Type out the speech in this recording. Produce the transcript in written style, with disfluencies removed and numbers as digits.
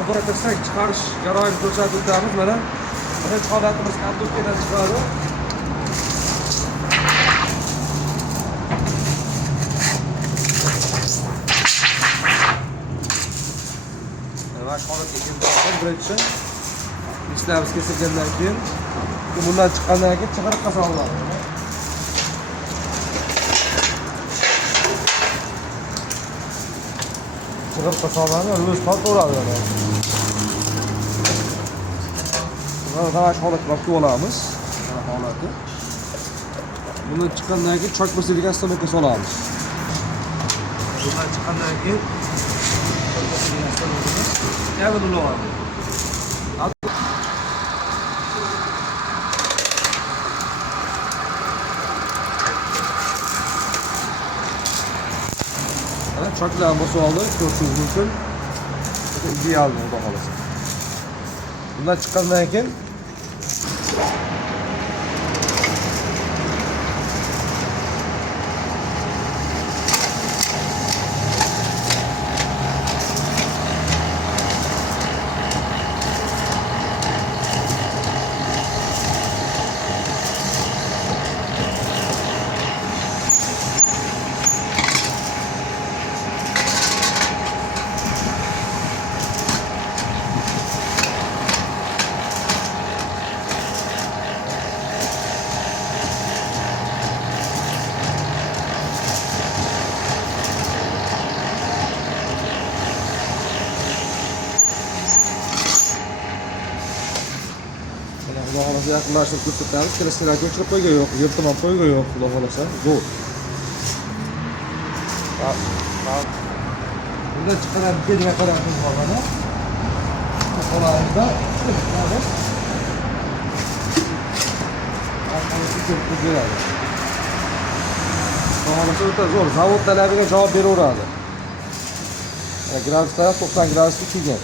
Laboratoriya chiqarish jarayonini ko'rsatib o'tamiz. Mana birinchi holatimiz kartoshkadan chiqadi. Va holatga kelgandan birinchi ishlarimiz kesilgandan keyin bundan chiqqandan keyin chig'iriqqa solinadi. Chig'iriqqa solinadi, o'z tortaveradi. Mana holat qilib olamiz. Mana holati. Bundan chiqqandan keyin choy bosilgan stolga solamiz. Bundan chiqqandan keyin yana ulovamiz. Choylar bosib oldi, ko'rishingiz mumkin. Ideal bo'ldi xolos. Bundan chiqqandan keyin Xudo xolasa yaqinlashtirib ko'rsatamiz. Kirishlarga o'chirib qo'ygan yo'q, yirtib qo'ygan yo'q, xudo xolasa. Zo'r. Bundan chiqqan bejga qaraymiz mana. Bu xolamizda chiqamiz. Asosiy ko'rib beradi. Xudo xolasa o'ta zo'r, zavod talabiga javob beraveradi. Graduslar 90 gradusga kelgan.